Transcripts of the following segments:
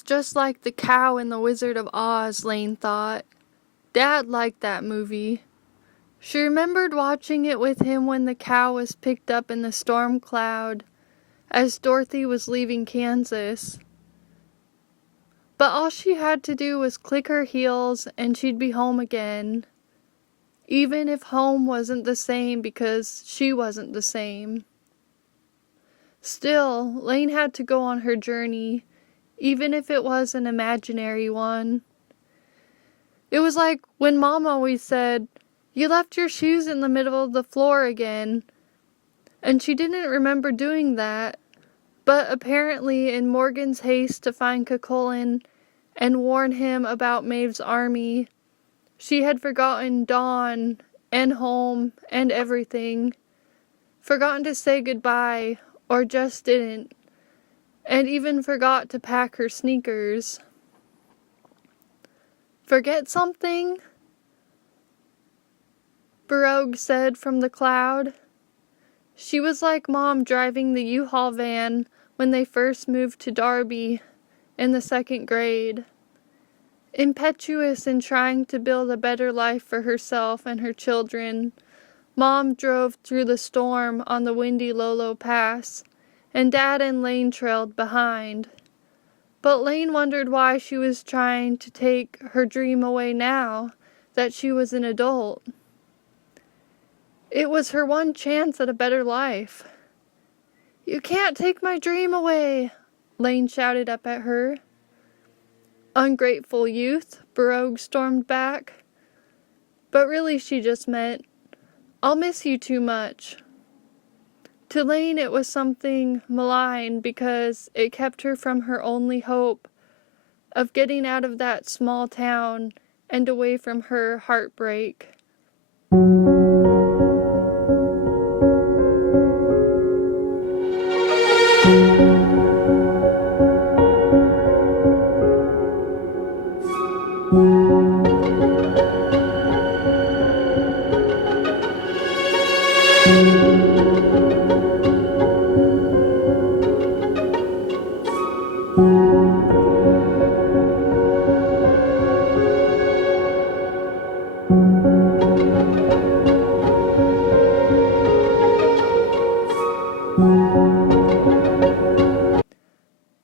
was just like the cow in The Wizard of Oz, Laine thought. Dad liked that movie. She remembered watching it with him when the cow was picked up in the storm cloud as Dorothy was leaving Kansas. But all she had to do was click her heels and she'd be home again. Even if home wasn't the same because she wasn't the same. Still, Laine had to go on her journey, even if it was an imaginary one. It was like when Mom always said, "You left your shoes in the middle of the floor again." And she didn't remember doing that, but apparently in Morgan's haste to find Cuchulainn and warn him about Maeve's army, she had forgotten Dawn and home and everything. Forgotten to say goodbye, or just didn't, and even forgot to pack her sneakers. "Forget something?" Baroque said from the cloud. She was like Mom driving the U-Haul van when they first moved to Derby in the 2nd grade. Impetuous in trying to build a better life for herself and her children, Mom drove through the storm on the windy Lolo Pass, and Dad and Laine trailed behind. But Laine wondered why she was trying to take her dream away now that she was an adult. It was her one chance at a better life. "You can't take my dream away," Laine shouted up at her. "Ungrateful youth," Baroque stormed back. But really she just meant, "I'll miss you too much." To Laine it was something malign because it kept her from her only hope of getting out of that small town and away from her heartbreak.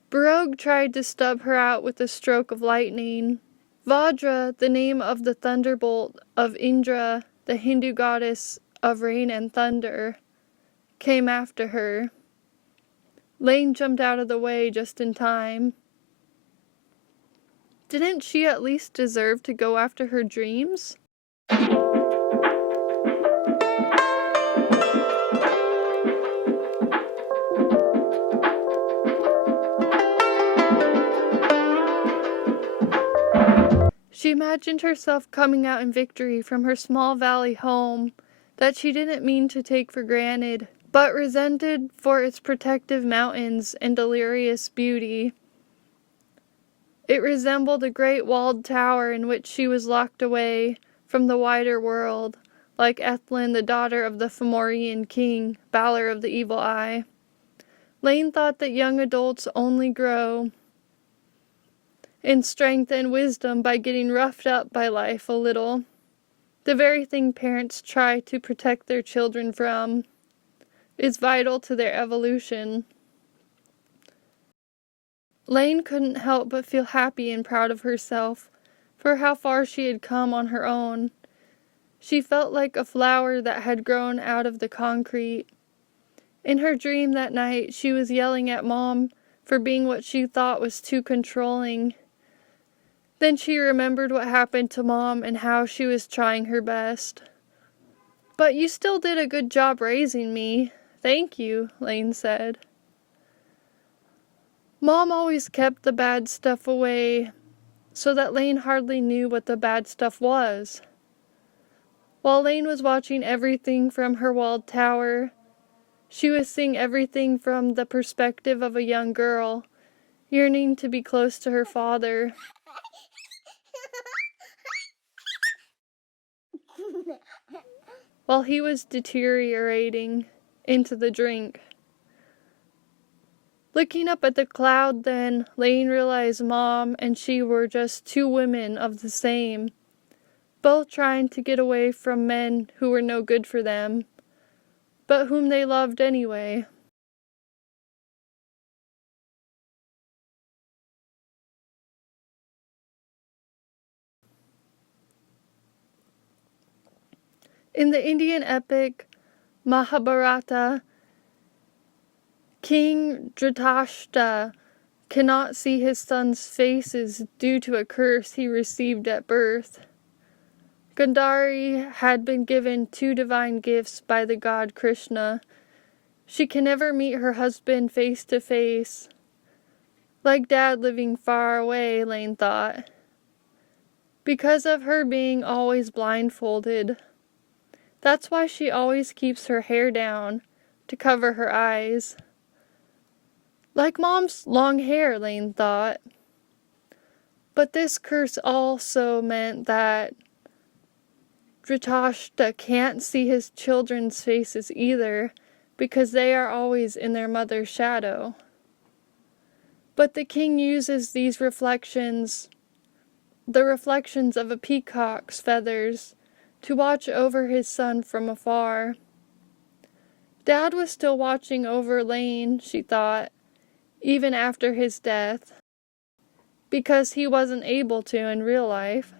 Baroque tried to stub her out with a stroke of lightning. Vajra, the name of the thunderbolt of Indra, the Hindu goddess of rain and thunder, came after her. Laine jumped out of the way just in time. Didn't she at least deserve to go after her dreams? She imagined herself coming out in victory from her small valley home that she didn't mean to take for granted, but resented for its protective mountains and delirious beauty. It resembled a great walled tower in which she was locked away from the wider world, like Ethlyn, the daughter of the Fomorian king, Balor of the Evil Eye. Laine thought that young adults only grow in strength and wisdom by getting roughed up by life a little, the very thing parents try to protect their children from is vital to their evolution. Laine couldn't help but feel happy and proud of herself for how far she had come on her own. She felt like a flower that had grown out of the concrete. In her dream that night, she was yelling at Mom for being what she thought was too controlling. Then she remembered what happened to Mom and how she was trying her best. "But you still did a good job raising me. Thank you," Laine said. Mom always kept the bad stuff away, so that Laine hardly knew what the bad stuff was. While Laine was watching everything from her walled tower, she was seeing everything from the perspective of a young girl, yearning to be close to her father. While he was deteriorating into the drink. Looking up at the cloud then, Laine realized Mom and she were just two women of the same, both trying to get away from men who were no good for them, but whom they loved anyway. In the Indian epic Mahabharata, King Dhritarashtra cannot see his sons' faces due to a curse he received at birth. Gandhari had been given two divine gifts by the god Krishna. She can never meet her husband face to face. Like Dad living far away, Laine thought. Because of her being always blindfolded. That's why she always keeps her hair down, to cover her eyes. Like Mom's long hair, Laine thought. But this curse also meant that Dhritarashtra can't see his children's faces either, because they are always in their mother's shadow. But the king uses these reflections, the reflections of a peacock's feathers, to watch over his son from afar. Dad was still watching over Laine, she thought, even after his death, because he wasn't able to in real life.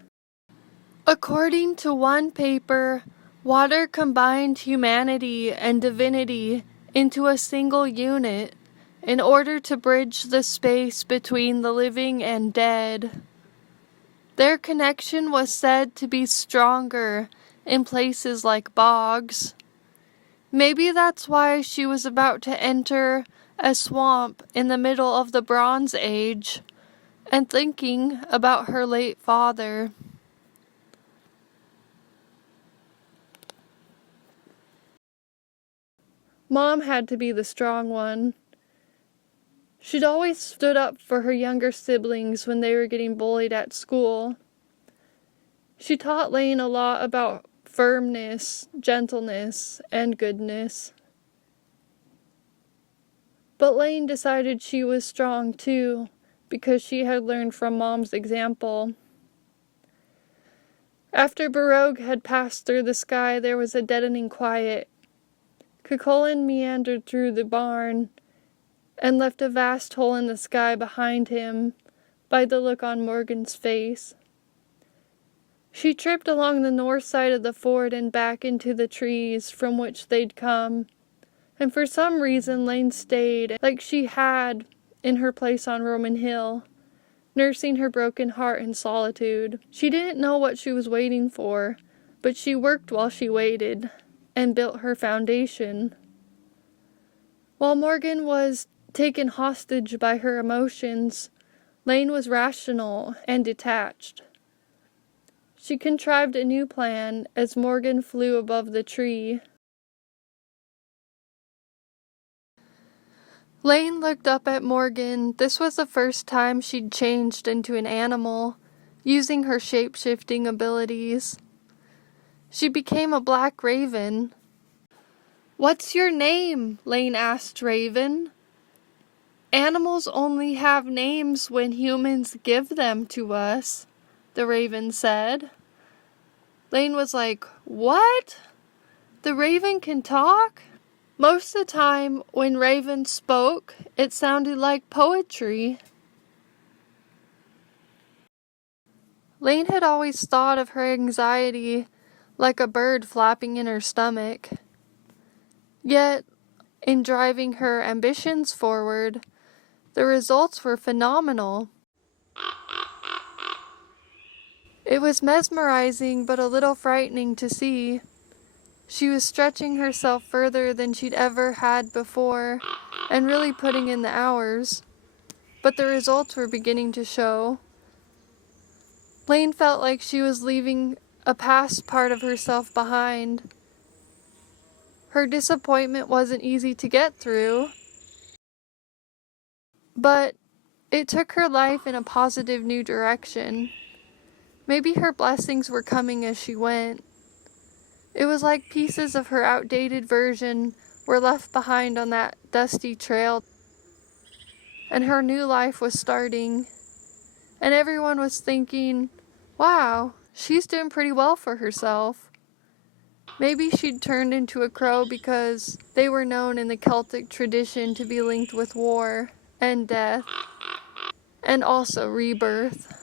According to one paper, water combined humanity and divinity into a single unit in order to bridge the space between the living and dead. Their connection was said to be stronger in places like bogs. Maybe that's why she was about to enter a swamp in the middle of the Bronze Age and thinking about her late father. Mom had to be the strong one. She'd always stood up for her younger siblings when they were getting bullied at school. She taught Laine a lot about firmness, gentleness, and goodness. But Laine decided she was strong too, because she had learned from Mom's example. After Baroque had passed through the sky, there was a deadening quiet. Cuchulainn meandered through the barn and left a vast hole in the sky behind him by the look on Morgan's face. She tripped along the north side of the ford and back into the trees from which they'd come, and for some reason Laine stayed like she had in her place on Roman Hill, nursing her broken heart in solitude. She didn't know what she was waiting for, but she worked while she waited and built her foundation. While Morgan was taken hostage by her emotions, Laine was rational and detached. She contrived a new plan as Morgan flew above the tree. Laine looked up at Morgan. This was the first time she'd changed into an animal, using her shape-shifting abilities. She became a black raven. "What's your name?" Laine asked Raven. "Animals only have names when humans give them to us," the raven said. Laine was like, "What? The raven can talk?" Most of the time, when Raven spoke, it sounded like poetry. Laine had always thought of her anxiety like a bird flapping in her stomach. Yet, in driving her ambitions forward, the results were phenomenal. It was mesmerizing but a little frightening to see. She was stretching herself further than she'd ever had before, and really putting in the hours. But the results were beginning to show. Laine felt like she was leaving a past part of herself behind. Her disappointment wasn't easy to get through, but it took her life in a positive new direction. Maybe her blessings were coming as she went. It was like pieces of her outdated version were left behind on that dusty trail. and her new life was starting. And everyone was thinking, wow, she's doing pretty well for herself. Maybe she'd turned into a crow because they were known in the Celtic tradition to be linked with war and death, and also rebirth.